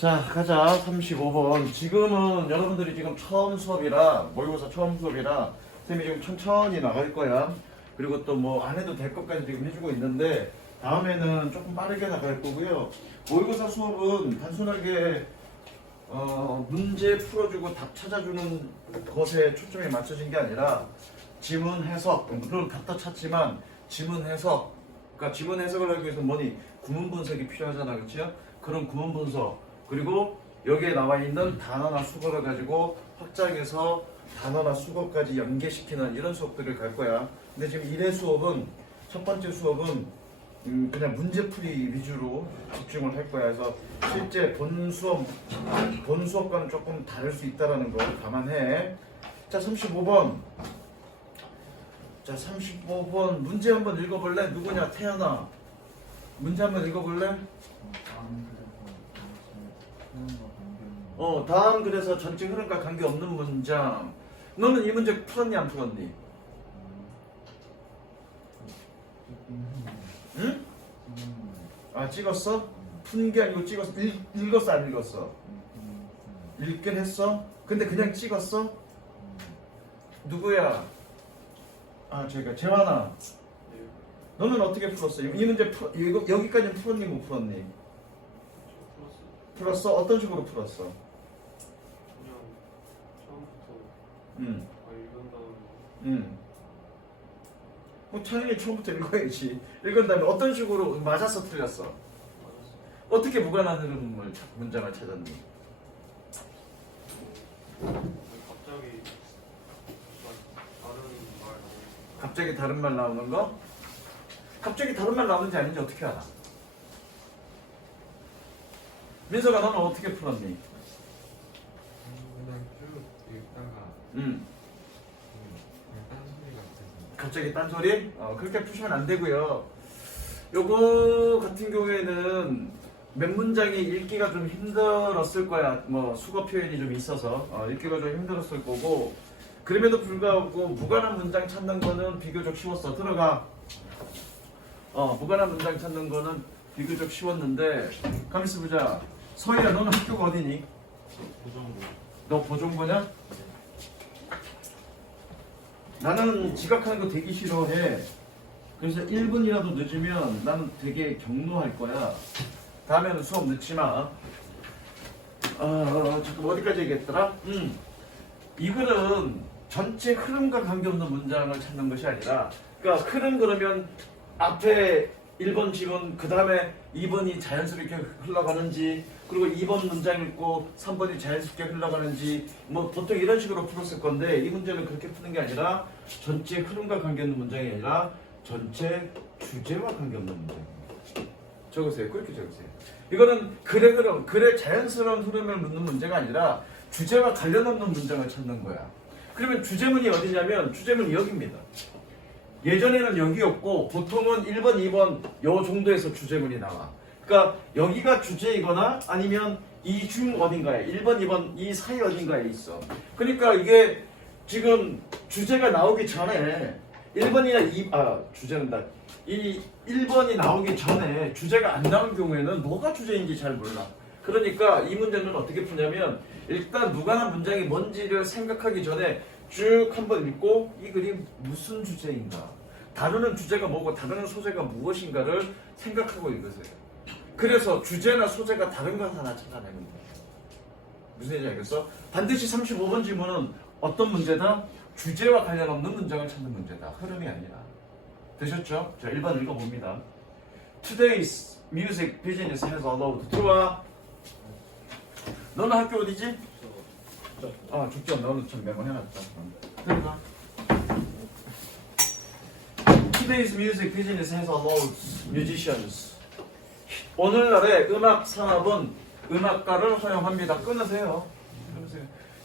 자, 가자. 35번. 지금은 여러분들이 지금 처음 수업이라, 모의고사 처음 수업이라 쌤이 지금 천천히 나갈 거야. 그리고 또 뭐 안 해도 될 것까지 지금 해주고 있는데 다음에는 조금 빠르게 나갈 거고요. 모의고사 수업은 단순하게 문제 풀어주고 답 찾아주는 것에 초점이 맞춰진 게 아니라 지문 해석, 물론 답도 찾지만 지문 해석, 그러니까 지문 해석을 하기 위해서 뭐니? 구문 분석이 필요하잖아, 그렇죠? 그런 구문 분석, 그리고 여기에 나와 있는 단어나 수거를 가지고 확장해서 단어나 수거까지 연계시키는 이런 수업들을 갈 거야. 근데 지금 1회 수업은, 첫 번째 수업은 그냥 문제풀이 위주로 집중을 할 거야. 그래서 실제 본 수업과는 조금 다를 수 있다는 걸 감안해. 자, 35번. 자, 35번 문제 한번 읽어볼래? 누구냐? 태연아. 문제 한번 읽어볼래? 다음 글에서 전체 흐름과 관계없는 문장. 너는 이 문제 풀었니 안 풀었니? 응? 아, 찍었어? 푼 게 아니고 찍었어? 읽었어 안 읽었어? 읽긴 했어? 근데 그냥 찍었어? 누구야? 아, 저희가 재환아. 너는 어떻게 풀었어? 이 문제 여기까지는 풀었니 못 풀었니? 풀었어? 어떤 식으로 풀었어? 그냥 처음부터 응. 읽은 다음에 뭐 당연히 처음부터 읽어야지. 읽은 다음에 어떤 식으로 맞았어 틀렸어? 맞았어. 어떻게 무관한 흐름을 문장을 찾았니? 갑자기 다른 말 나오고 갑자기 다른 말 나오는 거? 갑자기 다른 말 나오는지 아닌지 어떻게 알아? 민서가 너는 어떻게 풀었니? 그냥 쭉 읽다가 응. 그냥 딴소리 같아서 갑자기 딴소리? 그렇게 푸시면 안 되고요. 요거 같은 경우에는 몇 문장이 읽기가 좀 힘들었을 거야. 뭐 수거 표현이 좀 있어서 읽기가 좀 힘들었을 거고, 그럼에도 불구하고 무관한 문장 찾는 거는 비교적 쉬웠어. 들어가. 무관한 문장 찾는 거는 비교적 쉬웠는데, 가만있어 보자. 서희야, 너는 학교가 어디니? 보정고 너 보정고냐? 나는 지각하는 거 되게 싫어해. 그래서 1분이라도 늦으면 나는 되게 경로할 거야. 다음에는 수업 늦지 마. 잠깐 어디까지 얘기했더라? 이 글은 전체 흐름과 관계없는 문장을 찾는 것이 아니라, 그러니까 흐름 그러면 앞에 1번 지문, 그 다음에 2번이 자연스럽게 흘러가는지, 그리고 2번 문장 읽고 3번이 자연스럽게 흘러가는지, 뭐 보통 이런 식으로 풀었을 건데, 이 문제는 그렇게 푸는 게 아니라 전체 흐름과 관계없는 문장이 아니라 전체 주제와 관계없는 문장입니다. 적으세요. 그렇게 적으세요. 이거는 글의 흐름, 글의 자연스러운 흐름을 묻는 문제가 아니라 주제와 관련 없는 문장을 찾는 거야. 그러면 주제문이 어디냐면 주제문이 여기입니다. 예전에는 여기였고 보통은 1번, 2번 요 정도에서 주제문이 나와. 그러니까 여기가 주제이거나 아니면 이 중 어딘가에 1번, 2번 이 사이 어딘가에 있어. 그러니까 이게 지금 주제가 나오기 전에 1번이나 주제는 이 1번이 나오기 전에 주제가 안 나온 경우에는 뭐가 주제인지 잘 몰라. 그러니까 이 문제는 어떻게 푸냐면 일단 무관한 문장이 뭔지를 생각하기 전에 쭉 한번 읽고 이 글이 무슨 주제인가, 다루는 주제가 뭐고 다루는 소재가 무엇인가를 생각하고 읽으세요. 그래서 주제나 소재가 다른 것 하나 찾아내는 거예요. 무슨 얘기인지 알겠어? 반드시 35번 질문은 어떤 문제다? 주제와 관련 없는 문장을 찾는 문제다. 흐름이 아니라. 되셨죠? 자, 1번 읽어봅니다. Today's music business has allowed. 들어와. 너는 학교 어디지? 죽죠. 너는 좀 메모해놨다. 들어가. Today's music business has allowed musicians. 오늘날의 음악 산업은 음악가를 허용합니다. 끊으세요.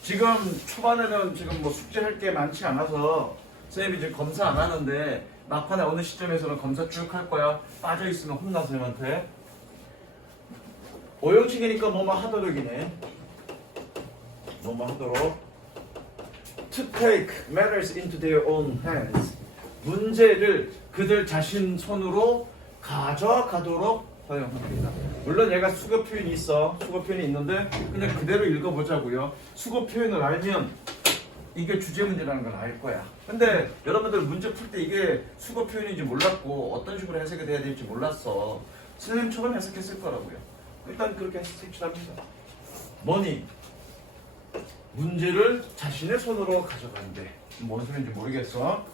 지금 초반에는 지금 뭐 숙제할 게 많지 않아서 선생님이 지금 검사 안 하는데 막판에 어느 시점에서는 검사 쭉 할 거야. 빠져있으면 혼나 선생님한테. 오형식이니까 뭐뭐 하도록이네. 뭐뭐 하도록. To take matters into their own hands. 문제를 그들 자신 손으로 가져가도록 허용합니다. 물론 얘가 수거 표현이 있어. 수거 표현이 있는데 그냥 그대로 읽어보자고요. 수거 표현을 알면 이게 주제 문제라는 걸 알 거야. 근데 여러분들 문제 풀 때 이게 수거 표현인지 몰랐고 어떤 식으로 해석이 돼야 될지 몰랐어. 선생님처럼 해석했을 거라고요. 일단 그렇게 색칠합니다. 뭐니? 문제를 자신의 손으로 가져간대. 뭔 소리인지 모르겠어.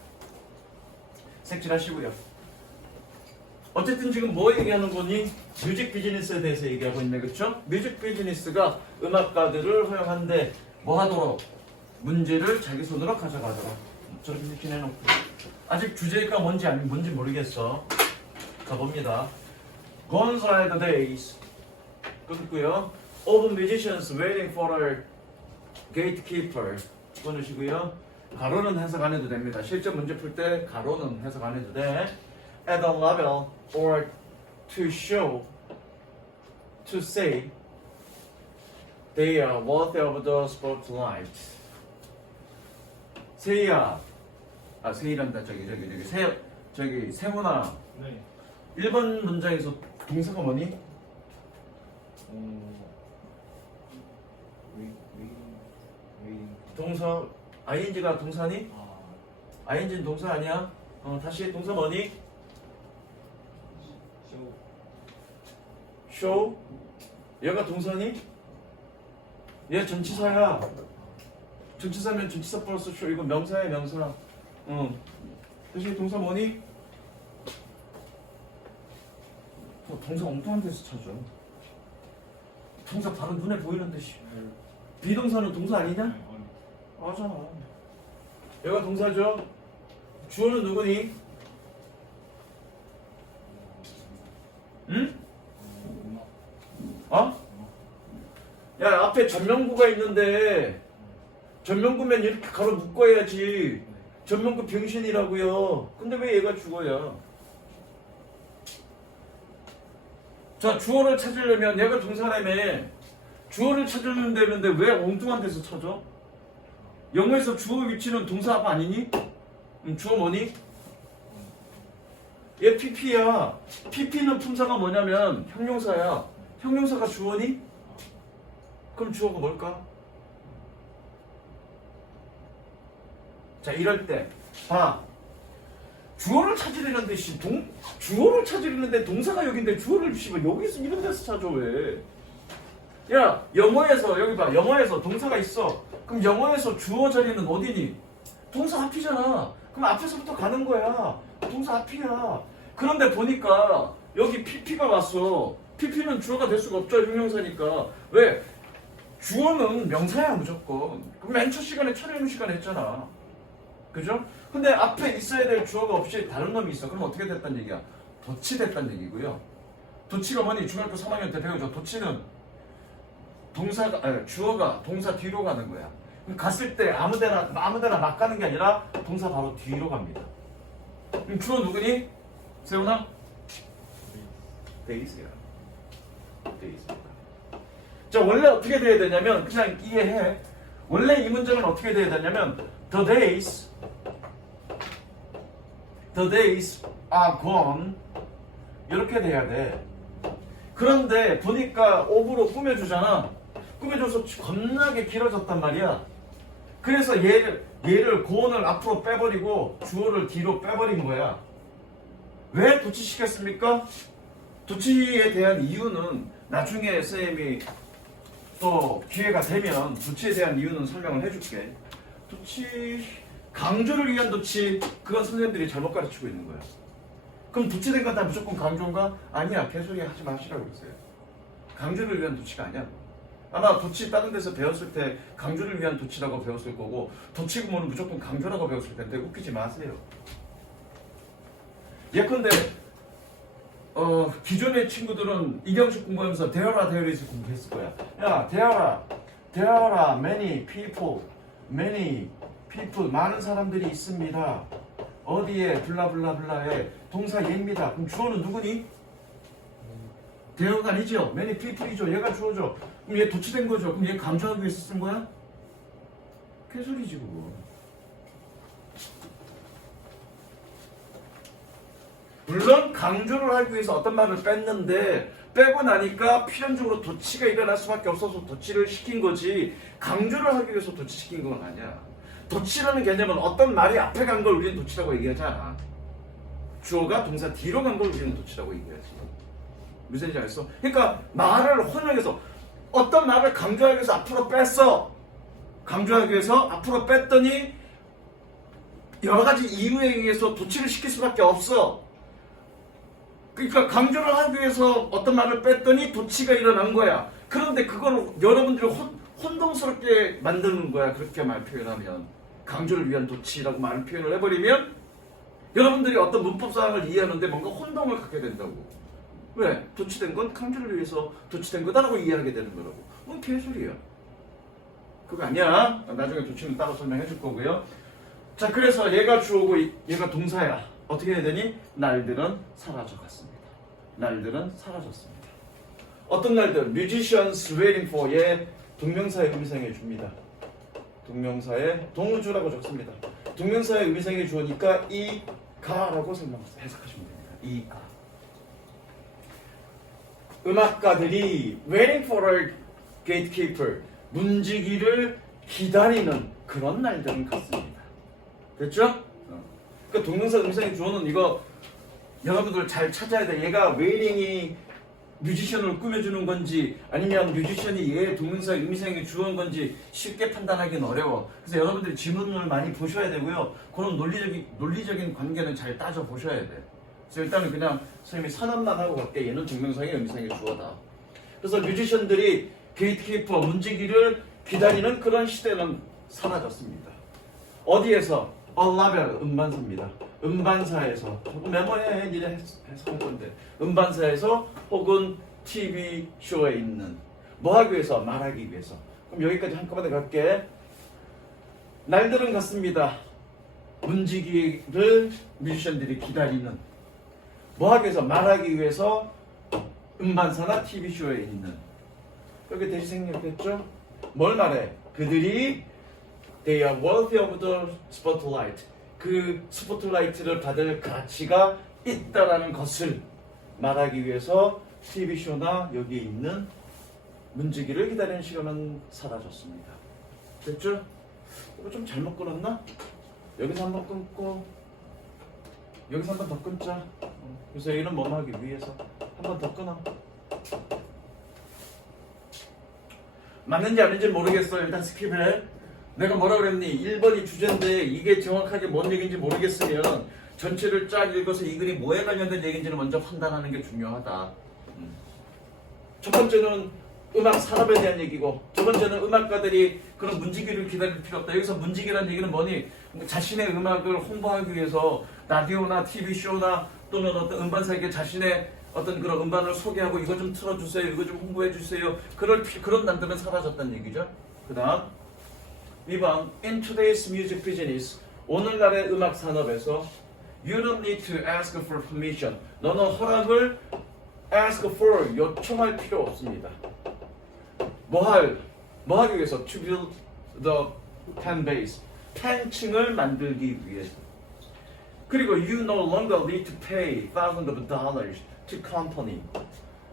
색칠하시고요. 어쨌든 지금 뭐 얘기하는 거니? 뮤직 비즈니스에 대해서 얘기하고 있네, 그쵸? 뮤직 비즈니스가 음악가들을 허용한데 뭐 하도록? 문제를 자기 손으로 가져가더라. 저렇게 느끼내놓고 아직 주제가 뭔지 아니 뭔지 모르겠어. 가봅니다. Guns are the days. 끊고요. Of musicians waiting for a gatekeeper. 끊으시고요. 가로는 해석 안 해도 됩니다. 실제 문제 풀 때 가로는 해석 안 해도 돼. At a level or to show, to say they are worthy of the spotlight. 세희야, 세희란다. 저기 세훈아. 네. 1번 문장에서 동사가 뭐니? 동사 ing가 동사니? ing는 동사 아니야? 다시 동사 뭐니? show. 얘가 동사니? 얘 전치사야. 전치사면 전치사 플러스 show. 이거 명사야, 명사. 다시 동사 뭐니? 동사 엉뚱한 데서 찾아. 동사 바로 눈에 보이는데 씨. 비동사는 동사 아니냐? 맞아. 얘가 동사죠. 주어는 누구니? 응? 어? 야, 앞에 전명구가 있는데 전명구면 이렇게 가로 묶어야지. 전명구 병신이라고요. 근데 왜 얘가 주어야? 자, 주어를 찾으려면 얘가 동사라며. 주어를 찾으면 되는데 왜 엉뚱한 데서 찾아? 영어에서 주어 위치는 동사 앞 아니니? 주어 뭐니? 얘 PP야. PP는 품사가 뭐냐면 형용사야. 형용사가 주어니? 그럼 주어가 뭘까? 자, 이럴 때 봐. 주어를 찾으려는데 주어를 찾으려는데 동사가 여기인데 주어를 여기서 이런 데서 찾아 왜? 야, 영어에서 여기 봐. 영어에서 동사가 있어. 그럼 영어에서 주어 자리는 어디니? 동사 앞이잖아. 그럼 앞에서부터 가는 거야. 동사 앞이야. 그런데 보니까 여기 PP가 왔어. PP는 주어가 될 수가 없죠. 형용사니까. 왜? 주어는 명사야 무조건. 그럼 맨 첫 시간에 차려놓은 시간에 했잖아. 그죠? 근데 앞에 있어야 될 주어가 없이 다른 놈이 있어. 그럼 어떻게 됐단 얘기야? 도치됐단 얘기고요. 도치가 뭐니? 중학교 3학년 때 배우죠. 도치는 주어가 동사 뒤로 가는 거야. 그럼 갔을 때 아무데나 막 가는 게 아니라 동사 바로 뒤로 갑니다. 그럼 주어 누구니? 세훈아? 데이스야. 데이스. 자, 원래 어떻게 돼야 되냐면 그냥 이해해. 원래 이 문장은 어떻게 돼야 되냐면 the days are gone 이렇게 돼야 돼. 그런데 보니까 of로 꾸며주잖아. 꾸며줘서 겁나게 길어졌단 말이야. 그래서 얘를 gone을 앞으로 빼버리고 주어를 뒤로 빼버린 거야. 왜 도치시켰습니까? 도치에 대한 이유는 나중에 쌤이 또 기회가 되면 도치에 대한 이유는 설명을 해줄게. 도치 강조를 위한 도치, 그건 선생님들이 잘못 가르치고 있는 거야. 그럼 도치된 건 다 무조건 강조인가? 아니야, 개소리 하지 마시라고 그랬어요. 강조를 위한 도치가 아니야. 아마 도치 다른 데서 배웠을 때 강조를 위한 도치라고 배웠을 거고 도치 구문은 무조건 강조라고 배웠을 텐데 웃기지 마세요. 예컨대 기존의 친구들은 이경식 공부하면서 대화라 대화리에서 공부했을 거야. 야, 대화라 many people 많은 사람들이 있습니다. 어디에 블라블라블라에 동사 얘입니다. 그럼 주어는 누구니? 대화가 아니죠. many people이죠. 얘가 주어죠. 그럼 얘 도치된 거죠. 그럼 얘 강조하기 위해서 쓴 거야? 개소리지 그거. 물론 강조를 하기 위해서 어떤 말을 뺐는데 빼고 나니까 필연적으로 도치가 일어날 수밖에 없어서 도치를 시킨 거지 강조를 하기 위해서 도치시킨 건 아니야. 도치라는 개념은 어떤 말이 앞에 간 걸 우리는 도치라고 얘기하지 않아. 주어가 동사 뒤로 간 걸 우리는 도치라고 얘기하지. 무슨 얘기인지 알겠어? 그러니까 말을 혼용해서 어떤 말을 강조하기 위해서 앞으로 뺐어. 강조하기 위해서 앞으로 뺐더니 여러 가지 이유에 의해서 도치를 시킬 수밖에 없어. 그러니까 강조를 하기 위해서 어떤 말을 뺐더니 도치가 일어난 거야. 그런데 그걸 여러분들이 혼동스럽게 만드는 거야. 그렇게 말 표현하면 강조를 위한 도치라고 말 표현을 해버리면 여러분들이 어떤 문법상을 이해하는데 뭔가 혼동을 갖게 된다고. 왜? 도치된 건 강조를 위해서 도치된 거다라고 이해하게 되는 거라고. 뭔 개소리야. 그거 아니야. 나중에 도치는 따로 설명해 줄 거고요. 자, 그래서 얘가 주어고 얘가 동사야. 어떻게 해야 되니? 날들은 사라져 갔습니다. 날들은 사라졌습니다. 어떤 날들? Musicians waiting for 얘 동명사의 의미상해 줍니다. 동명사의 동주라고 적습니다. 동명사의 의미상해 주어니까 이 가라고 해석하시면 됩니다. 이 가. 음악가들이 waiting for a gatekeeper 문지기를 기다리는 그런 날들은 같습니다. 됐죠? 그러니까 동명사 의미상의 주어는 이거 여러분들 잘 찾아야 돼. 얘가 waiting이 뮤지션을 꾸며주는 건지 아니면 뮤지션이 얘 동명사 의미상의 주어인 건지 쉽게 판단하기는 어려워. 그래서 여러분들이 지문을 많이 보셔야 되고요. 그런 논리적인 관계는 잘 따져 보셔야 돼. 그래서 일단은 그냥 선생님이 선언만 하고 갈게. 얘는 동명사의 의미상의 주어다. 그래서 뮤지션들이 게이트키퍼 문지기를 기다리는 그런 시대는 사라졌습니다. 어디에서? 얼라벨 음반사입니다. 음반사에서 조금 메모해 니네 해석할 건데 음반사에서 혹은 TV 쇼에 있는 뭐 하기 위해서? 말하기 위해서. 그럼 여기까지 한꺼번에 갈게. 날들은 같습니다. 문지기를 뮤지션들이 기다리는 뭐 하기 위해서? 말하기 위해서 음반사나 TV 쇼에 있는 여기 대시 생략했죠? 뭘 말해? 그들이 They are worthy of the spotlight. 그 스포트라이트를 받을 가치가 있다라는 것을 말하기 위해서 TV쇼나 여기에 있는 문지기를 기다리는 시간은 사라졌습니다. 됐죠? 이거 좀 잘못 끊었나? 여기서 한번 끊고 여기서 한번 더 끊자. 그래서 여기는 뭐 하기 위해서 한 번 더 끊어. 맞는지 아닌지 모르겠어. 일단 스킵해. 내가 뭐라 그랬니? 1번이 주제인데 이게 정확하게 뭔 얘기인지 모르겠으면 전체를 쫙 읽어서 이 글이 뭐에 관련된 얘기인지를 먼저 판단하는 게 중요하다. 첫 번째는 음악 산업에 대한 얘기고 두 번째는 음악가들이 그런 문지기를 기다릴 필요 없다. 여기서 문지기라는 얘기는 뭐니? 자신의 음악을 홍보하기 위해서 라디오나 TV쇼나 또는 어떤 음반사에게 자신의 어떤 그런 음반을 소개하고 이거 좀 틀어주세요. 이거 좀 홍보해주세요. 그런 남들은 사라졌다는 얘기죠. 그 다음 2번 In today's music business 오늘날의 음악 산업에서 You don't need to ask for permission 너는 허락을 ask for 요청할 필요 없습니다. 뭐 하기 위해서? To build the fan base 팬층을 만들기 위해서. 그리고 You no longer need to pay thousands of dollars to company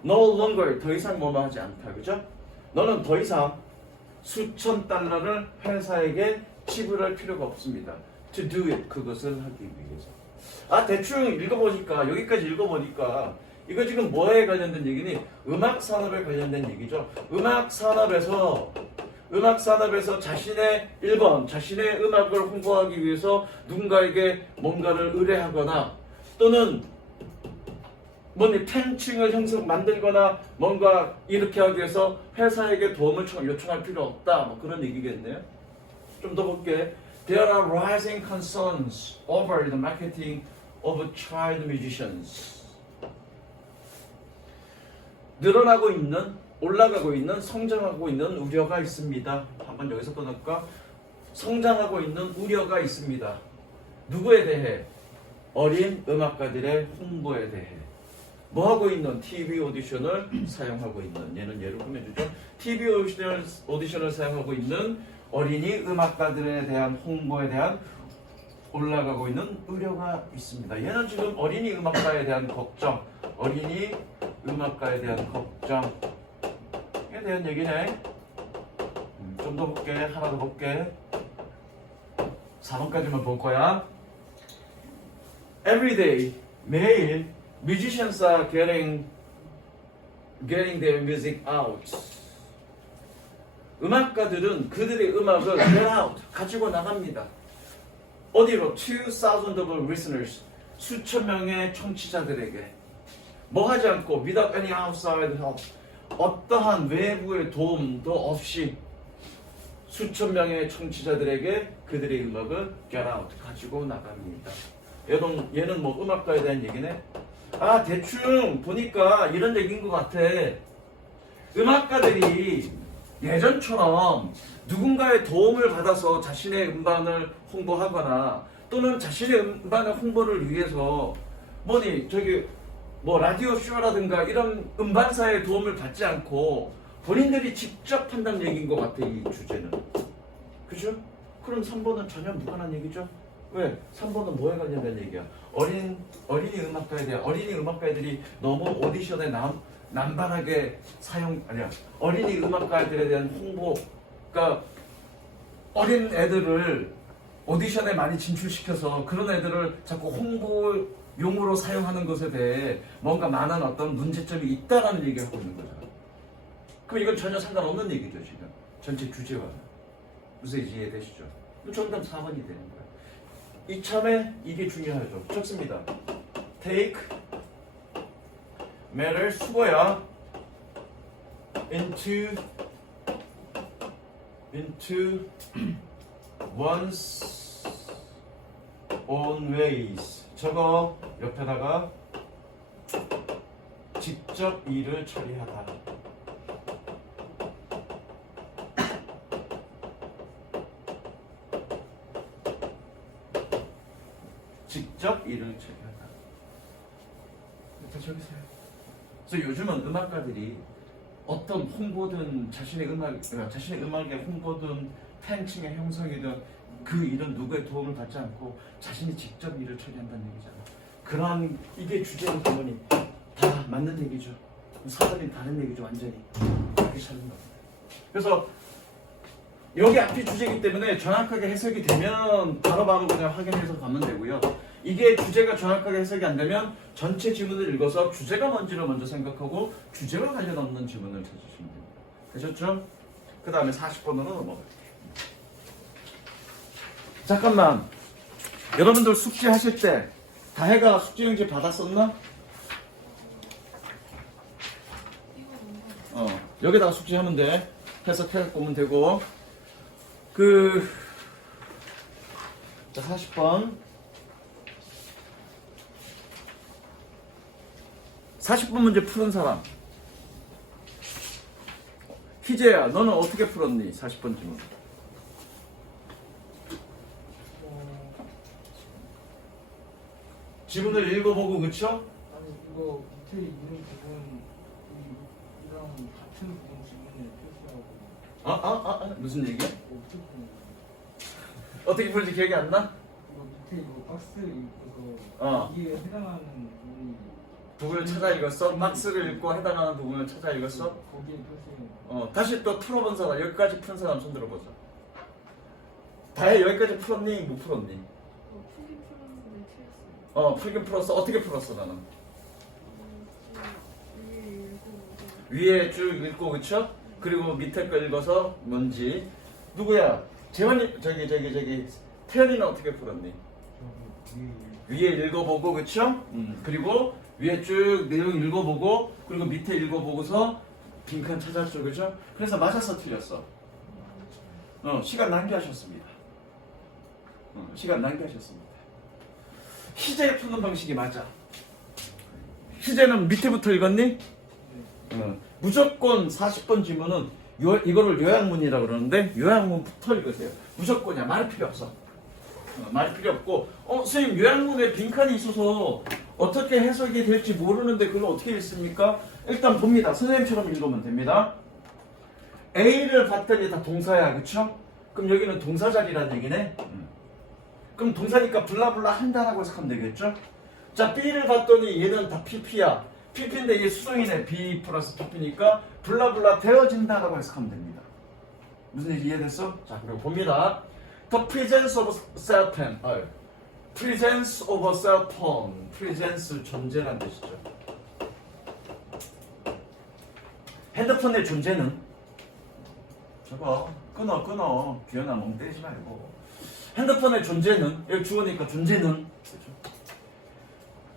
No longer 더 이상 뭐뭐 하지 않다. 그죠? 너는 더 이상 수천 달러를 회사에게 지불할 필요가 없습니다. To do it 그것을 하기 위해서. 대충 읽어보니까 여기까지 읽어보니까 이거 지금 뭐에 관련된 얘기니? 음악 산업에 관련된 얘기죠. 음악 산업에서 자신의 1번 자신의 음악을 홍보하기 위해서 누군가에게 뭔가를 의뢰하거나 또는 팬층을 만들거나 뭔가 이렇게 하기 위해서 회사에게 도움을 요청할 필요 없다. 뭐 그런 얘기겠네요. 좀 더 볼게. There are rising concerns over the marketing of child musicians. 늘어나고 있는, 올라가고 있는, 성장하고 있는 우려가 있습니다. 한번 여기서 끊을까? 성장하고 있는 우려가 있습니다. 누구에 대해? 어린 음악가들의 홍보에 대해. 뭐 하고 있는? TV 오디션을 사용하고 있는. 얘는 예를 꾸며주죠. TV 오디션을 사용하고 있는 어린이 음악가들에 대한 홍보에 대한 올라가고 있는 우려가 있습니다. 얘는 지금 어린이 음악가에 대한 걱정, 어린이 음악가에 대한 걱정에 대한 얘기네. 좀 더 볼게. 하나 더 볼게. 4번까지만 볼 거야. Every day, 매일 musicians are getting their music out. 음악가들은 그들의 음악을 get out, 가지고 나갑니다. 어디로? 2,000 of listeners, 수천 명의 청취자들에게. 뭐 하지 않고 without any outside help, 어떠한 외부의 도움도 없이 수천 명의 청취자들에게 그들의 음악을 get out, 가지고 나갑니다. 얘는 뭐 음악가에 대한 얘기네. 아, 대충 보니까 이런 얘기인 것 같아. 음악가들이 예전처럼 누군가의 도움을 받아서 자신의 음반을 홍보하거나 또는 자신의 음반의 홍보를 위해서 뭐 라디오 쇼라든가 이런 음반사의 도움을 받지 않고 본인들이 직접 한다는 얘기인 것 같아, 이 주제는. 그죠? 그럼 3번은 전혀 무관한 얘기죠? 왜? 3번은 뭐에 관련된 얘기야? 어린이 음악가들이 너무 오디션에 남발하게 어린이 음악가들에 대한 홍보, 그러니까 어린 애들을 오디션에 많이 진출시켜서 그런 애들을 자꾸 홍보용으로 사용하는 것에 대해 뭔가 많은 어떤 문제점이 있다라는 얘기를 하고 있는 거잖아. 그럼 이건 전혀 상관없는 얘기죠, 지금. 전체 주제와. 무슨 이해되시죠? 그럼 정답 4번이 되는 거야. 이참에 이게 중요하죠. 적습니다. Take matter, 수거야, into one's own ways. 저거 옆에다가 직접 일을 처리하다. 직접 일을 처리하다. 다 적으세요. 그래서 요즘은 음악가들이 어떤 홍보든 자신의 음악의 홍보든 팬층의 형성이든 그 일은 누구의 도움을 받지 않고 자신이 직접 일을 처리한다는 얘기잖아. 그러한 이게 주제로 보니 다 맞는 얘기죠. 사전이 다른 얘기죠, 완전히. 그렇게 찾는 겁니다. 그래서 여기 앞이 주제이기 때문에 정확하게 해석이 되면 바로바로 그냥 확인해서 가면 되고요. 이게 주제가 정확하게 해석이 안 되면 전체 지문을 읽어서 주제가 뭔지를 먼저 생각하고 주제와 관련 없는 지문을 찾으시면 됩니다. 되셨죠? 그 다음에 40번으로 넘어갈게요. 잠깐만, 여러분들 숙제하실 때 다혜가 숙제용지 받았었나? 여기다가 숙제하면 돼. 해석해갖고 오면 되고. 자, 40번. 40번 문제 푸는 사람. 희재야, 너는 어떻게 풀었니? 40번 질문. 지문을 읽어보고, 그쵸? 아니 이거 밑에 있는 부분 이랑 같은 부분 지문을 표시하고 무슨 얘기야? 어떻게 푸는 거야? 어떻게 풀지 기억이 안 나? 이거 밑에 이거 박스 읽어서 이게 해당하는 부분이 부분을 찾아 읽었어? 박스를 읽고 해당하는 부분을 찾아 읽었어? 거기에 표시해. 다시 또 풀어본 사람, 여기까지 푼 사람 손 들어보자. 다혜 여기까지 풀었니? 못 풀었니? 풀긴 풀었는데 틀렸어요. 풀긴 풀었어. 어떻게 풀었어 나는? 위에 읽고 위에 쭉 읽고, 그쵸? 그리고 밑에 거 읽어서 뭔지. 누구야? 재환이, 태연이는 어떻게 풀었니? 위에 읽어보고, 그쵸? 그리고 위에 쭉 내용 읽어보고, 그리고 밑에 읽어보고서 빈칸 찾았죠, 그죠? 그래서 맞았어, 틀렸어? 시간 낭비하셨습니다. 시간 낭비하셨습니다. 희재 푸는 방식이 맞아. 희재는 밑에부터 읽었니? 무조건 40번 질문은 이거를 요약문이라고 그러는데 요약문부터 읽으세요. 무조건이야. 말이 필요 없어. 말이 필요 없고 선생님 요약문에 빈칸이 있어서 어떻게 해석이 될지 모르는데 그걸 어떻게 읽습니까? 일단 봅니다. 선생님처럼 읽으면 됩니다. A를 봤더니 다 동사야. 그쵸? 그럼 여기는 동사 자리라는 얘기네. 그럼 동사니까 블라블라 한다라고 해석하면 되겠죠? 자, B를 봤더니 얘는 다 PP야. PP인데 얘 수동이네. B 플러스 PP니까 블라블라 되어진다라고 해석하면 됩니다. 무슨 얘기 이해됐어? 자, 그리고 봅니다. The presence of cell phone. presence of a cell phone. presence 존재란 뜻이죠. 핸드폰의 존재는 저거 끊어 귀여나 멍 때리지 말고 핸드폰의 존재는 여기 주어니까 존재는 그렇죠?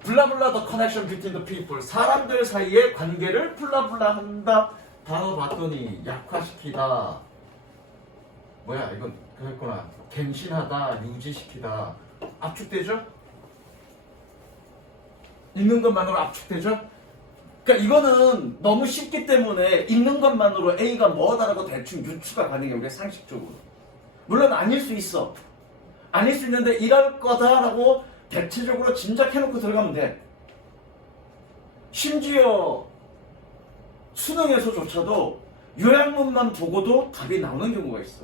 블라블라 the connection between the people 사람들 사이의 관계를 블라블라 한다 단어 봤더니 약화시키다 뭐야 이건 그랬구나 갱신하다 유지시키다 압축되죠? 읽는 것만으로 압축되죠? 그러니까 이거는 너무 쉽기 때문에 읽는 것만으로 A가 뭐다라고 대충 유추가 가능해 우리가 상식적으로 물론 아닐 수 있어 아닐 수 있는데 이럴 거다라고 대체적으로 짐작해놓고 들어가면 돼 심지어 수능에서조차도 요약문만 보고도 답이 나오는 경우가 있어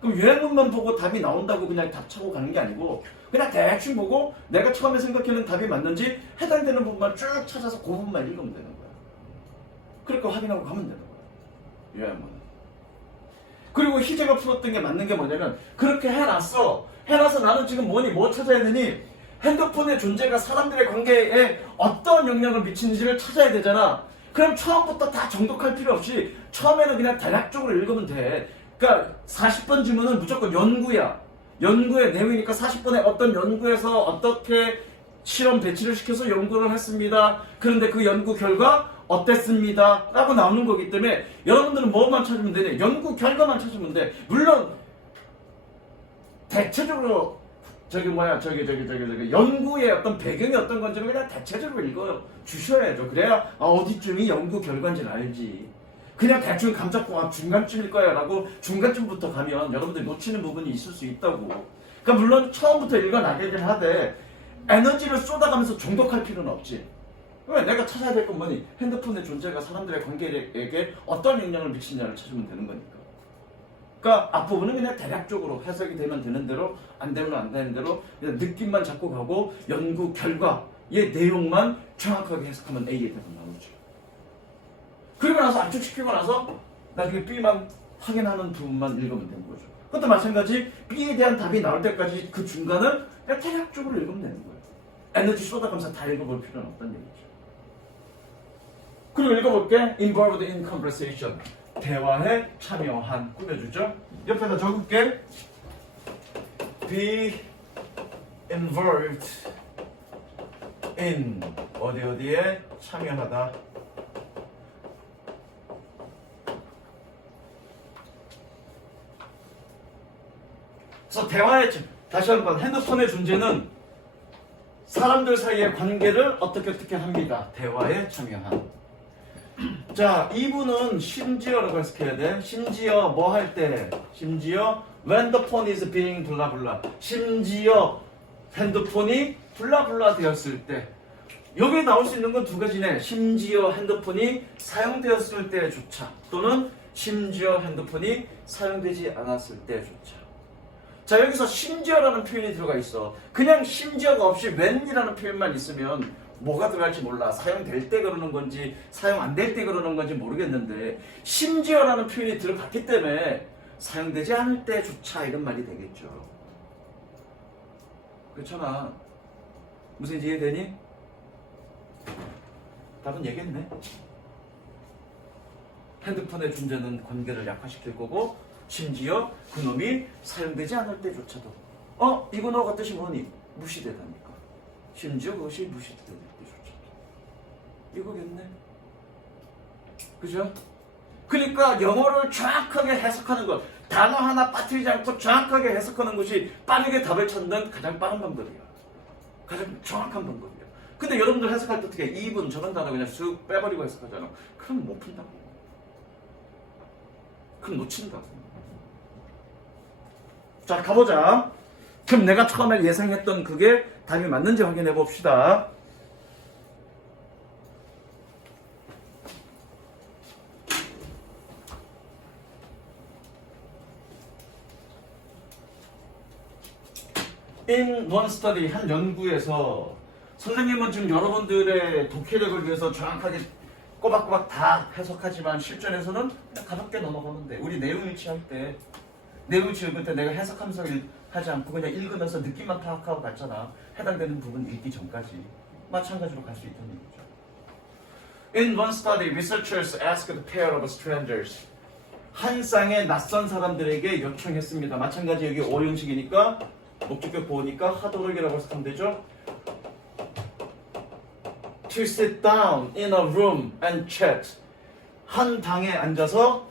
그럼 요약문만 보고 답이 나온다고 그냥 답 차고 가는 게 아니고 그냥 대충 보고 내가 처음에 생각하는 답이 맞는지 해당되는 부분만 쭉 찾아서 그 부분만 읽으면 되는 거야. 그렇게 확인하고 가면 되는 거야. 요약문은. 그리고 희재가 풀었던 게 맞는 게 뭐냐면 그렇게 해놨어. 해놔서 나는 지금 뭐 찾아야 되니 핸드폰의 존재가 사람들의 관계에 어떤 영향을 미치는지를 찾아야 되잖아. 그럼 처음부터 다 정독할 필요 없이 처음에는 그냥 대략적으로 읽으면 돼. 그러니까 40번 지문은 무조건 연구야. 연구의 내용이니까 40번에 어떤 연구에서 어떻게 실험 배치를 시켜서 연구를 했습니다. 그런데 그 연구 결과 어땠습니다. 라고 나오는 거기 때문에 여러분들은 뭐만 찾으면 되냐. 연구 결과만 찾으면 돼. 물론 대체적으로 연구의 어떤 배경이 어떤 건지를 그냥 대체적으로 읽어 주셔야죠. 그래야 어디쯤이 연구 결과인지는 알지. 그냥 대충 감잡고 중간쯤일 거야 라고 중간쯤부터 가면 여러분들 놓치는 부분이 있을 수 있다고. 그러니까 물론 처음부터 읽어나가긴 하되 에너지를 쏟아가면서 중독할 필요는 없지. 왜 내가 찾아야 될 건 뭐니? 핸드폰의 존재가 사람들의 관계에게 어떤 영향을 미치냐를 찾으면 되는 거니까. 그러니까 앞부분은 그냥 대략적으로 해석이 되면 되는 대로 안 되면 안 되는 대로 그냥 느낌만 잡고 가고 연구 결과의 내용만 정확하게 해석하면 A의 답은 나오죠. 그리고 나서 압축시키고 나서 나중에 B만 확인하는 부분만 읽으면 되는 거죠. 그것도 마찬가지 B에 대한 답이 나올 때까지 그 중간을 그냥 대략적으로 읽으면 되는 거예요. 에너지 쏟아가면서 다 읽어볼 필요는 없다는 얘기죠. 그리고 읽어볼게. Involved in conversation. 대화에 참여한. 꾸며주죠. 옆에다 적을게. Be involved in 어디에 참여하다. 그래서 대화에 다시 한번 핸드폰의 존재는 사람들 사이의 관계를 어떻게 합니다. 대화에 참여한. 자, 이분은 심지어라고 해석해야 돼. 심지어 뭐 할 때? 심지어 when the phone is being 블라블라. 심지어 핸드폰이 블라블라 되었을 때. 여기에 나올 수 있는 건 두 가지네. 심지어 핸드폰이 사용되었을 때조차 또는 심지어 핸드폰이 사용되지 않았을 때조차. 자, 여기서 심지어라는 표현이 들어가 있어. 그냥 심지어가 없이 when이라는 표현만 있으면 뭐가 들어갈지 몰라. 사용될 때 그러는 건지 사용 안 될 때 그러는 건지 모르겠는데 심지어라는 표현이 들어갔기 때문에 사용되지 않을 때조차 이런 말이 되겠죠. 그렇잖아. 무슨 이해되니? 답은 얘기했네. 핸드폰의 존재는 관계를 약화시킬 거고 심지어 그놈이 사용되지 않을 때조차도 이거 너가 뜻이 뭐니? 무시되다니까. 심지어 그것이 무시될 때조차도 이거겠네. 그죠? 그러니까 영어를 정확하게 해석하는 것 단어 하나 빠뜨리지 않고 정확하게 해석하는 것이 빠르게 답을 찾는 가장 빠른 방법이야. 가장 정확한 방법이야. 근데 여러분들 해석할 때 어떻게 이분 저런 단어 그냥 쑥 빼버리고 해석하잖아. 그럼 못 푼다고. 그럼 놓친다고. 자, 가보자. 그럼 내가 처음에 예상했던 그게 답이 맞는지 확인해 봅시다. In one study, 한 연구에서 선생님은 지금 여러분들의 독해력을 위해서 정확하게 꼬박꼬박 다 해석하지만 실전에서는 그냥 가볍게 넘어가면 돼. 우리 내용 일치할 때 내용 일치 읽을 때 내가 해석하면서 하지 않고 그냥 읽으면서 느낌만 파악하고 갔잖아. 해당되는 부분 읽기 전까지. 마찬가지로 갈 수 있다는 얘기죠. In one study, researchers asked a pair of strangers. 한 쌍의 낯선 사람들에게 요청했습니다. 마찬가지 여기 오형식이니까 목적격 보니까 하도록이라고 해석하면 되죠. To sit down in a room and chat. 한 방에 앉아서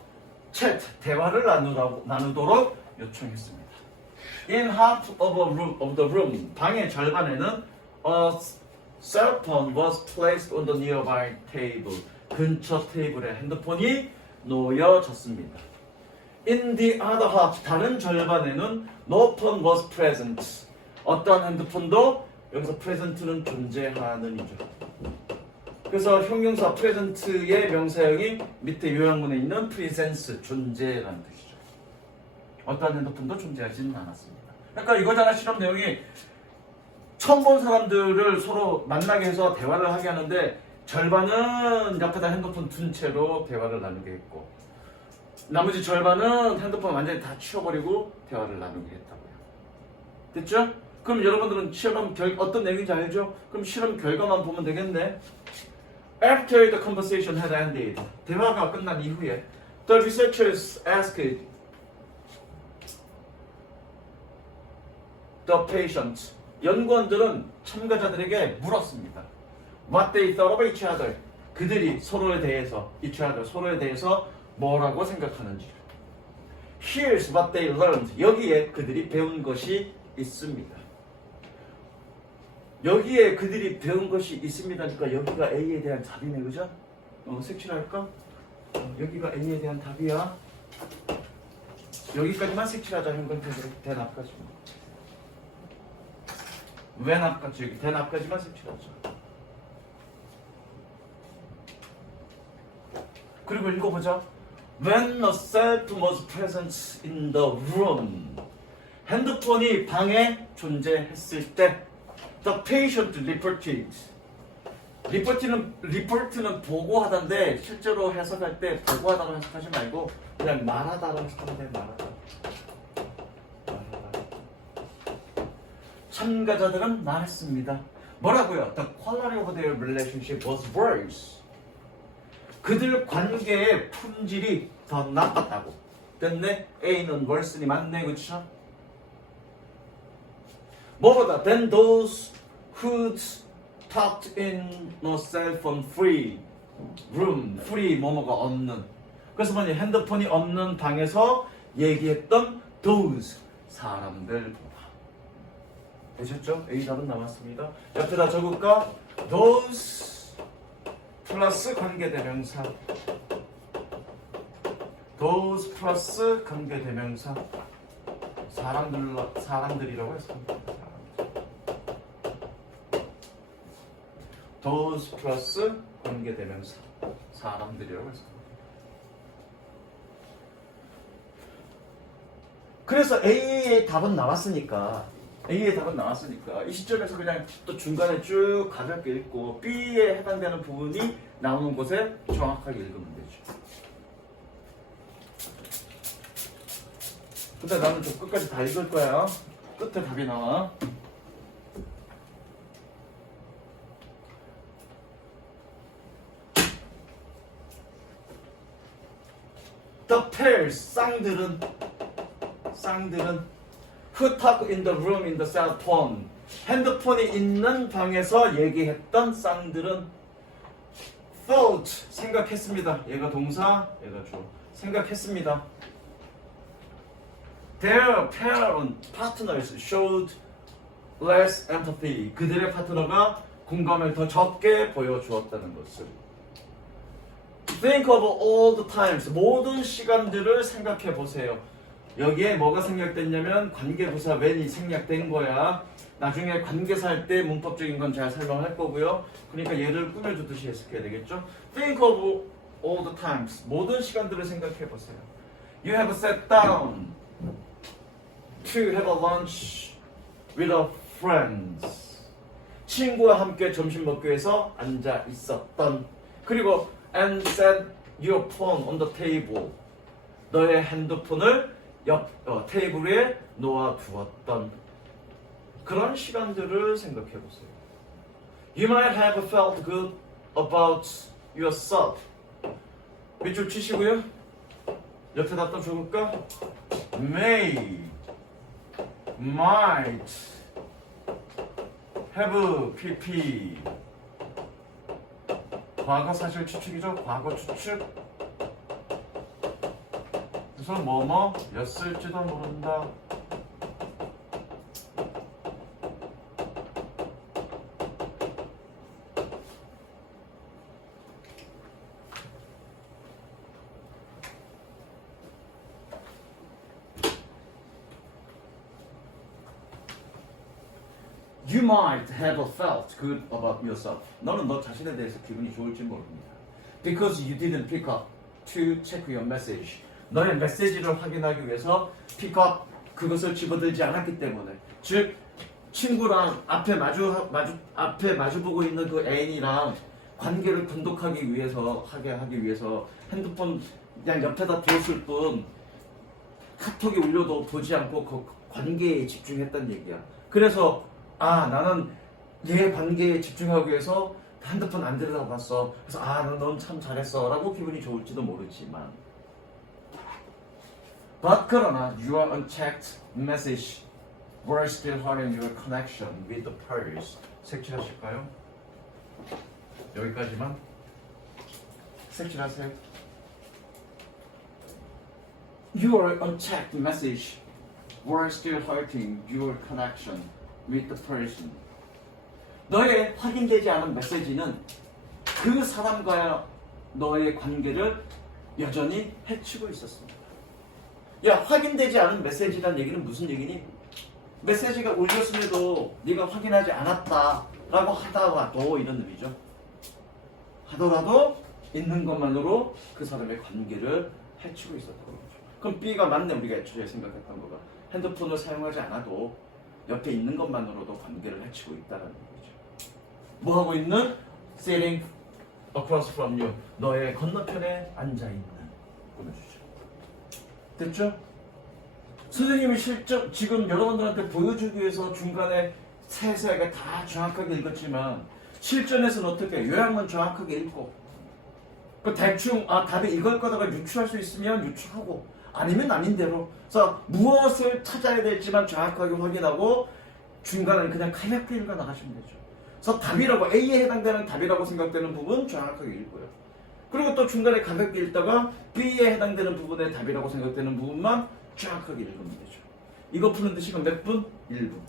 chat, 대화를 나누도록 요청했습니다. In half of the room, 방의 절반에는 a cell phone was placed on the nearby table. 근처 테이블에 핸드폰이 놓여졌습니다. In the other half, 다른 절반에는 no phone was present. 어떤 핸드폰도 여기서 present는 존재하는 이죠. 그래서 형용사 present의 명사형이 밑에 요약문에 있는 presence, 존재라는 뜻이죠. 어떤 핸드폰도 존재하지는 않았습니다. 그러니까 이거잖아. 실험 내용이 처음 본 사람들을 서로 만나게 해서 대화를 하게 하는데 절반은 옆에다 핸드폰 둔 채로 대화를 나누게 했고 나머지 절반은 핸드폰 완전히 다 치워버리고 대화를 나누게 했다고요. 됐죠? 그럼 여러분들은 실험 어떤 내용인지 알죠? 그럼 실험 결과만 보면 되겠네. After the conversation had ended, 대화가 끝난 이후에 the researchers asked the patient, 연구원들은 참가자들에게 물었습니다. What they thought of each other, 그들이 서로에 대해서 서로에 대해서 뭐라고 생각하는지. Here's what they learned, 여기에 그들이 배운 것이 있습니다. 여기에 그들이 배운 것이 있습니다니까 여기가 A에 대한 답이네, 그죠? 색칠할까? 여기가 A에 대한 답이야. 여기까지만 색칠하자. 형광펜으로 대납까지. 왼 앞까지, 여기 대납까지만 색칠하자. 그리고 읽어보자. When a cell phone was present in the room, 핸드폰이 방에 존재했을 때 the patient reported. 리포트는 보고하다인데 실제로 해석할 때 보고하다로 해석하지 말고 그냥 말하다로 해석하면 돼. 말하다. 참가자들은 말했습니다. 뭐라고요? The quality of their relationship was worse. 그들 관계의 품질이 더 나빴다고. 됐네? A는 worse니 맞네, 그쵸? 뭐보다 than those who talked in a cell phone free room. free 뭐뭐가 없는. 그래서 뭐니 핸드폰이 없는 방에서 얘기했던 those 사람들보다. 되셨죠? A 답은 나왔습니다. 옆에다 적을까? those 플러스 관계대명사. those 플러스 관계대명사. 사람들이라고 했습니다. those 플러스 관계대명사. 사람들이라고 했습니다. 그래서 A의 답은 나왔으니까 이 시점에서 그냥 또 중간에 쭉 가볍게 읽고 B에 해당되는 부분이 나오는 곳에 정확하게 읽으면 되죠. 근데 나는 좀 끝까지 다 읽을 거야. 끝에 답이 나와. The pairs, 쌍들은 who talk in the room in the cell phone, 핸드폰이 있는 방에서 얘기했던 쌍들은 thought, 생각했습니다. 얘가 동사, 얘가 주어. 생각했습니다. Their partners showed less empathy. 그들의 파트너가 공감을 더 적게 보여주었다는 것을. Think of all the times. 모든 시간들을 생각해 보세요. 여기에 뭐가 생략됐냐면 관계부사 when이 생략된 거야. 나중에 관계사 할 때 문법적인 건 잘 설명할 거고요. 그러니까 얘를 꾸며주듯이 해석해야 되겠죠. Think of all the times. 모든 시간들을 생각해 보세요. You have sat down to have a lunch with a friends. 친구와 함께 점심 먹기 위해서 앉아 있었던. 그리고 and set your phone on the table. 너의 핸드폰을 옆 테이블 위에 놓아 두었던 그런 시간들을 생각해 보세요. You might have felt good about yourself. 밑줄 치시고요. 옆에다 또 적을까? May, might, have, pp. 과거 사실 추측이죠. 과거 추측. 그래서 뭐뭐였을지도 모른다. You might have felt good about yourself. 너는 너 자신에 대해서 기분이 좋을지 모릅니다. Because you didn't pick up to check your message. 너의 메시지를 확인하기 위해서 pick up 그것을 집어들지 않았기 때문에. 즉 친구랑 앞에 마주보고 있는 그 애인이랑 관계를 돈독하기 위해서 하기 위해서 핸드폰 그냥 옆에다 두었을 뿐 카톡이 울려도 보지 않고 그 관계에 집중했단 얘기야. 그래서 나는 얘 관계에 집중하기 위해서 핸드폰 안 들여다봤어. 그래서 넌 참 잘했어 라고 기분이 좋을지도 모르지만 But 그러나 your unchecked message were still hurting your connection with the purse. 색칠하실까요? 여기까지만 색칠하세요. Your unchecked message were still hurting your connection with the person. 너의 확인되지 않은 메시지는 그 사람과의 너의 관계를 여전히 해치고 있었습니다. 야, 확인되지 않은 메시지란 얘기는 무슨 얘기니? 메시지가 올렸음에도 네가 확인하지 않았다라고 하더라도 이런 의미죠. 하더라도 있는 것만으로 그 사람의 관계를 해치고 있었던 거죠. 그럼 B가 맞네. 우리가 애초에 생각했던 거가 핸드폰을 사용하지 않아도 옆에 있는 것만으로도 관계를 해치고 있다는 얘기죠. 뭐 하고 있는? Sitting across from you. 너의 건너편에 앉아있는. 보내주죠. 됐죠? 선생님이 실적 지금 여러분들한테 보여주기 위해서 중간에 세세하게 다 정확하게 읽었지만 실전에서는 어떻게 요약만 정확하게 읽고 그 대충 답이 이걸 거다가 유추할 수 있으면 유추하고 아니면 아닌 대로 그래서 무엇을 찾아야 될지만 정확하게 확인하고 중간에 그냥 가볍게 읽어 나가시면 되죠. 그래서 답이라고 A에 해당되는 답이라고 생각되는 부분 정확하게 읽고요. 그리고 또 중간에 가볍게 읽다가 B에 해당되는 부분의 답이라고 생각되는 부분만 정확하게 읽으면 되죠. 이거 푸는데 시간 몇 분? 1분.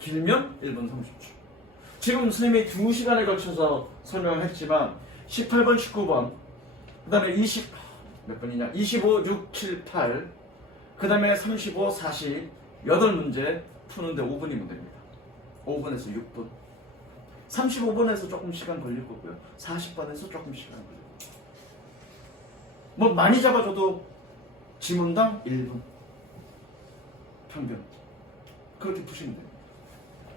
길면 1분 30초. 지금 선생님이 2시간에 걸쳐서 설명을 했지만 18번, 19번 그 다음에 몇 분이냐? 25, 6, 7, 8 그 다음에 35, 40 8문제 푸는데 5분이면 됩니다. 5분에서 6분 35번에서 조금 시간 걸릴 거고요. 40번에서 조금 시간 걸릴 거고요. 뭐 많이 잡아줘도 지문당 1분 평균 그렇게 푸시면 됩니다.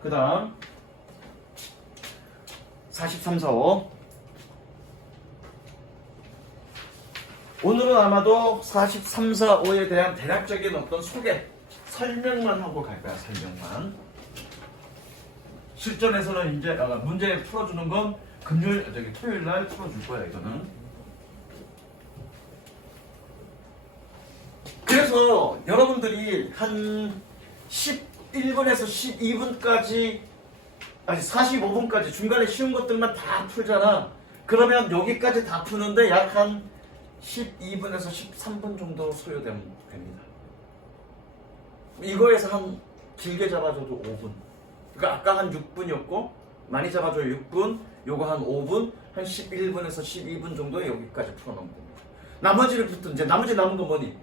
그 다음 43, 45 오늘은 아마도 43, 45에 대한 대략적인 어떤 설명만 하고 갈 거야. 설명만. 실전에서는 이제 문제 풀어주는 건 토요일 날 풀어줄 거야. 이거는. 그래서 여러분들이 한 11분에서 12분까지 아니 45분까지 중간에 쉬운 것들만 다 풀잖아. 그러면 여기까지 다 푸는데 약 한 12분에서 13분 정도 소요되면 됩니다. 이거에서 한 길게 잡아줘도 5분. 그러니까 아까 한 6분이었고 많이 잡아줘요 6분. 요거 한 5분. 한 11분에서 12분 정도에 여기까지 풀어놓으면 됩니다. 나머지를 붙은 이제 나머지 남은 건 뭐니?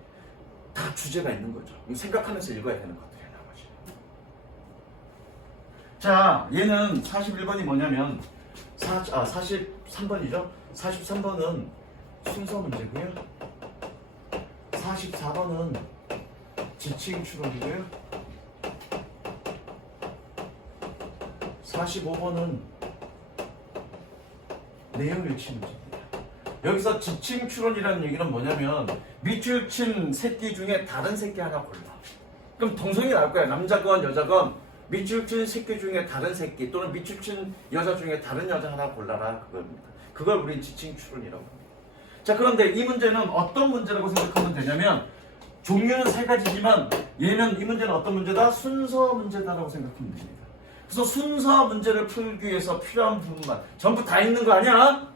다 주제가 있는 거죠. 생각하면서 읽어야 되는 것들이에요. 나머지. 자, 얘는 41번이 뭐냐면 43번이죠. 43번은 순서 문제고요. 44번은 지칭 추론이고요. 45번은 내용 일치 문제입니다. 여기서 지칭 추론이라는 얘기는 뭐냐면 밑줄 친 새끼 중에 다른 새끼 하나 골라. 그럼 동성이 나올 거야. 남자건 여자건 밑줄 친 새끼 중에 다른 새끼 또는 밑줄 친 여자 중에 다른 여자 하나 골라라 그겁니다. 그걸 우린 지칭 추론이라고 합니다. 자, 그런데 이 문제는 어떤 문제라고 생각하면 되냐면 종류는 세 가지지만 얘는 이 문제는 어떤 문제다? 순서 문제다라고 생각하면 됩니다. 그래서 순서 문제를 풀기 위해서 필요한 부분만 전부 다 읽는 거 아니야?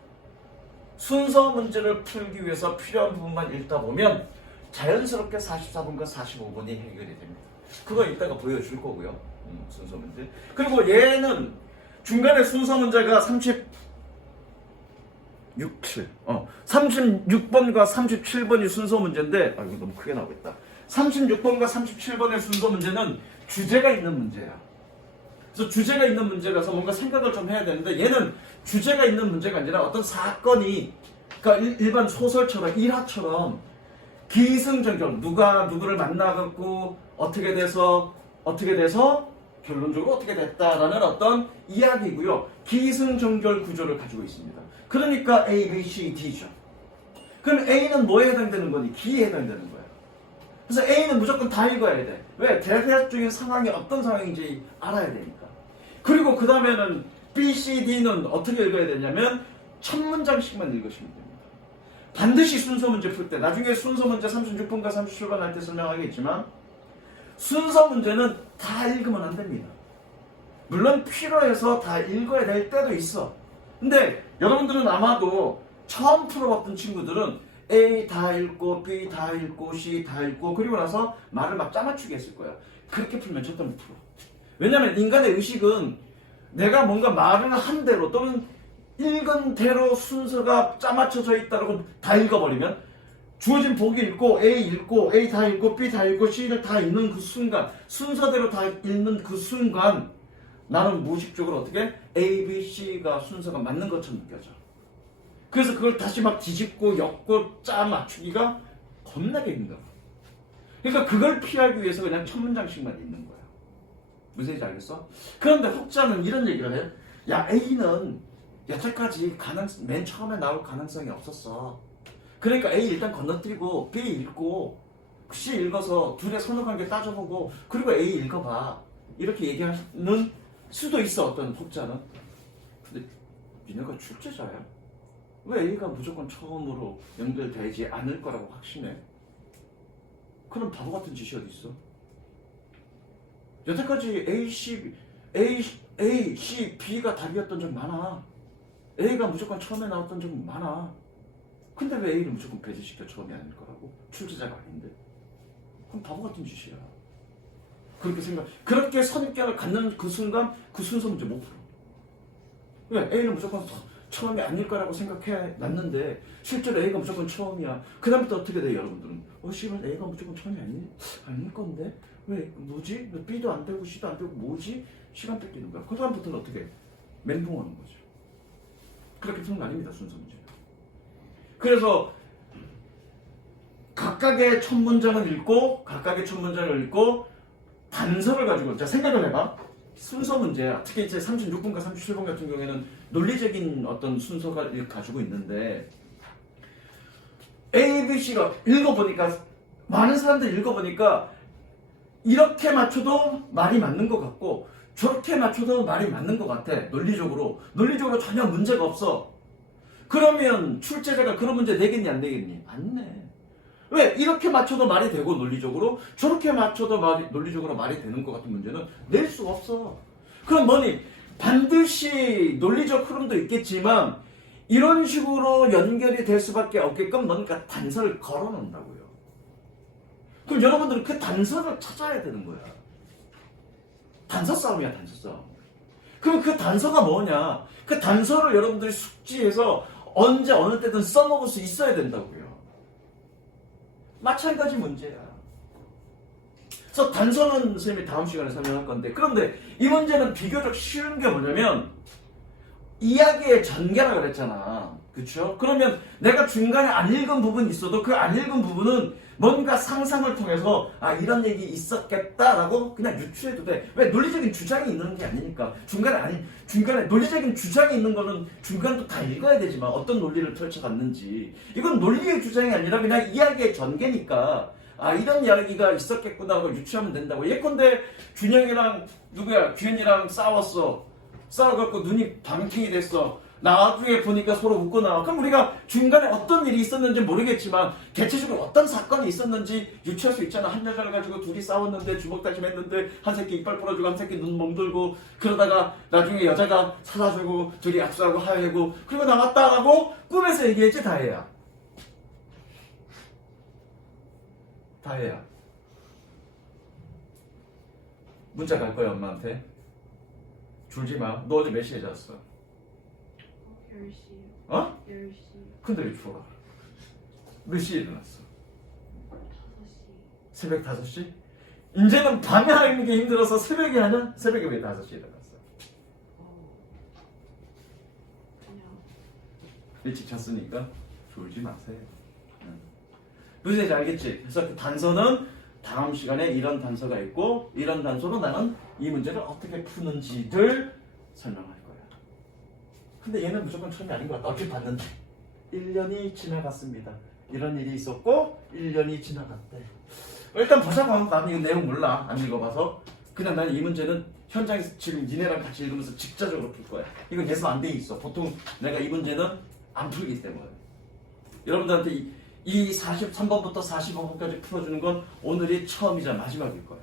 순서 문제를 풀기 위해서 필요한 부분만 읽다 보면 자연스럽게 44번과 45번이 해결이 됩니다. 그거 이따가 보여줄 거고요. 순서 문제. 그리고 얘는 중간에 순서 문제가 36번과 37번이 순서 문제인데 이거 너무 크게 나오고 있다. 36번과 37번의 순서 문제는 주제가 있는 문제야. 그래서 주제가 있는 문제라서 뭔가 생각을 좀 해야 되는데 얘는 주제가 있는 문제가 아니라 어떤 사건이 그러니까 일반 소설처럼 일화처럼 기승전결 누가 누구를 만나갖고 어떻게 돼서 결론적으로 어떻게 됐다라는 어떤 이야기고요. 기승전결 구조를 가지고 있습니다. 그러니까 A, B, C, D죠. 그럼 A는 뭐에 해당되는 거니? D에 해당되는 거야. 그래서 A는 무조건 다 읽어야 돼. 왜? 대략적인 상황이 어떤 상황인지 알아야 되니까. 그리고 그 다음에는 B, C, D는 어떻게 읽어야 되냐면 첫 문장씩만 읽으시면 됩니다. 반드시 순서 문제 풀 때, 나중에 순서 문제 36번과 37번 할 때 설명하겠지만 순서 문제는 다 읽으면 안 됩니다. 물론 필요해서 다 읽어야 될 때도 있어. 근데 여러분들은 아마도 처음 풀어봤던 친구들은 A 다 읽고 B 다 읽고 C 다 읽고 그리고 나서 말을 막 짜맞추게 했을 거야. 그렇게 풀면 절대 못 풀어. 왜냐면 인간의 의식은 내가 뭔가 말을 한 대로 또는 읽은 대로 순서가 짜맞춰져 있다고 다 읽어버리면 주어진 보기 읽고 A 다 읽고 B 다 읽고 C를 다 읽는 그 순간 순서대로 다 읽는 그 순간 나는 무의식적으로 어떻게 A, B, C가 순서가 맞는 것처럼 느껴져. 그래서 그걸 다시 막 뒤집고 엮고 짜 맞추기가 겁나게 힘들어. 그러니까 그걸 피하기 위해서 그냥 첫 문장씩만 읽는 거야. 무슨 얘기인지 알겠어? 그런데 혹자는 이런 얘기를 해. 야, A는 여태까지 맨 처음에 나올 가능성이 없었어. 그러니까 A 일단 건너뛰고 B 읽고 C 읽어서 둘의 선후관계 따져보고 그리고 A 읽어봐. 이렇게 얘기하는 수도 있어, 어떤 혹자는. 근데 니네가 출제자야? 왜 A가 무조건 처음으로 연결되지 않을 거라고 확신해? 그럼 바보 같은 짓이 어디 있어? 여태까지 A, C, B가 답이었던 적 많아. A가 무조건 처음에 나왔던 적 많아. 근데 왜 A를 무조건 배제시켜 처음이 아닐 거라고? 출제자가 아닌데. 그럼 바보 같은 짓이야. 그렇게 선입견을 갖는 그 순간 그 순서 문제 못 풀어. 왜? A는 무조건 처음이 아닐 거라고 생각해 놨는데 실제로 A가 무조건 처음이야. 그 다음부터 어떻게 돼 여러분들은? 씨발 A가 무조건 처음이 아닐 건데? 왜? 뭐지? B도 안 되고 C도 안 되고 뭐지? 시간 뺏기는 거야. 그 다음부터는 어떻게 해? 멘붕하는 거죠. 그렇게 푸는 거 아닙니다. 순서 문제. 그래서 각각의 첫 문장을 읽고 단서를 가지고 자 생각을 해봐. 순서 문제야. 특히 이제 36번과 37번 같은 경우에는 논리적인 어떤 순서가 가지고 있는데 A, B, C가 읽어보니까 많은 사람들이 읽어보니까 이렇게 맞춰도 말이 맞는 것 같고 저렇게 맞춰도 말이 맞는 것 같아. 논리적으로 전혀 문제가 없어. 그러면 출제자가 그런 문제 내겠니 안 내겠니? 안 내. 왜? 이렇게 맞춰도 말이 되고 논리적으로 저렇게 맞춰도 논리적으로 말이 되는 것 같은 문제는 낼 수가 없어. 그럼 뭐니? 반드시 논리적 흐름도 있겠지만 이런 식으로 연결이 될 수밖에 없게끔 뭔가 단서를 걸어놓는다고요. 그럼 여러분들은 그 단서를 찾아야 되는 거야. 단서 싸움이야, 단서 싸움. 그럼 그 단서가 뭐냐? 그 단서를 여러분들이 숙지해서 언제 어느 때든 써먹을 수 있어야 된다고요. 마찬가지 문제야. 그래서 단서는 선생님이 다음 시간에 설명할 건데 그런데 이 문제는 비교적 쉬운 게 뭐냐면 이야기의 전개라 그랬잖아. 그쵸? 그러면 내가 중간에 안 읽은 부분이 있어도 그 안 읽은 부분은 뭔가 상상을 통해서 아 이런 얘기 있었겠다라고 그냥 유추해도 돼. 왜? 논리적인 주장이 있는 게 아니니까. 중간에 논리적인 주장이 있는 거는 중간도 다 읽어야 되지만 어떤 논리를 펼쳐갔는지 이건 논리의 주장이 아니라 그냥 이야기의 전개니까 아 이런 이야기가 있었겠구나 하고 유추하면 된다고. 예컨대 준영이랑 누구야? 규현이랑 싸웠어. 싸워갖고 눈이 방팅이 됐어. 나중에 보니까 서로 웃고 나와. 그럼 우리가 중간에 어떤 일이 있었는지 모르겠지만 개체적으로 어떤 사건이 있었는지 유추할 수 있잖아. 한 여자를 가지고 둘이 싸웠는데 주먹다짐했는데 한 새끼 이빨 부러지고 한 새끼 눈 멍들고 그러다가 나중에 여자가 사다주고 둘이 악수하고 하회하고 그리고 나왔다라고 꿈에서 얘기했지. 다혜야. 다혜야. 문자 갈 거야 엄마한테. 줄지 마. 너 어제 몇 시에 잤어? 10시요. 어? 10시. 근데 왜 추워? 몇 시에 일어났어? 5시. 새벽 5시? 이제는 밤에 하는 게 힘들어서 새벽에 하냐? 새벽에 왜 5시에 일어났어? 그냥 일찍 잤으니까 졸지 마세요. 무슨 얘기인지 알겠지? 그래서 그 단서는 다음 시간에 이런 단서가 있고 이런 단서로 나는 이 문제를 어떻게 푸는지를 설명할 거야. 근데 얘는 무조건 처음이 아닌 것 같다. 어떻게 봤는데 1년이 지나갔습니다. 이런 일이 있었고 1년이 지나갔대. 일단 보자고. 나는 이 내용 몰라. 안 읽어봐서. 그냥 나는 이 문제는 현장에서 지금 니네랑 같이 읽으면서 직접적으로 풀 거야. 이건 예습 안 돼 있어. 보통 내가 이 문제는 안 풀기 때문에. 여러분들한테 이 43번부터 45번까지 풀어주는 건 오늘이 처음이자 마지막일 거야.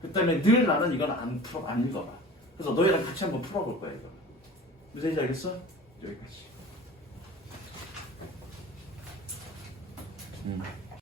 그 때문에 늘 나는 이건 안 읽어봐. 그래서 너희랑 같이 한번 풀어볼 거야 이거. 무슨 얘기인지 알겠어? 여기까지.